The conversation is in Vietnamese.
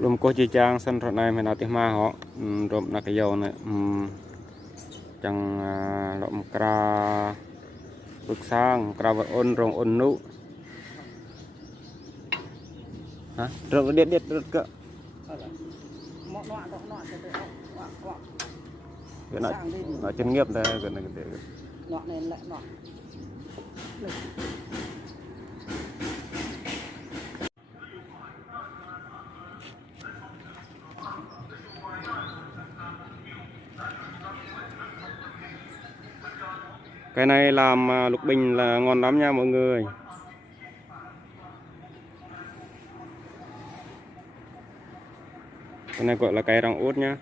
Lùm cô chi trang sân rộn này mình nói tiếng ma họ rộm là cái dầu này chẳng lộm cà bực sang cà vật ôn rồng ôn nụ hả rộm điện điện rộm cỡ cái nó chân nghiệp đây cái này cái này làm lục bình là ngon lắm nha mọi người. Cái này gọi là cây răng út nhá.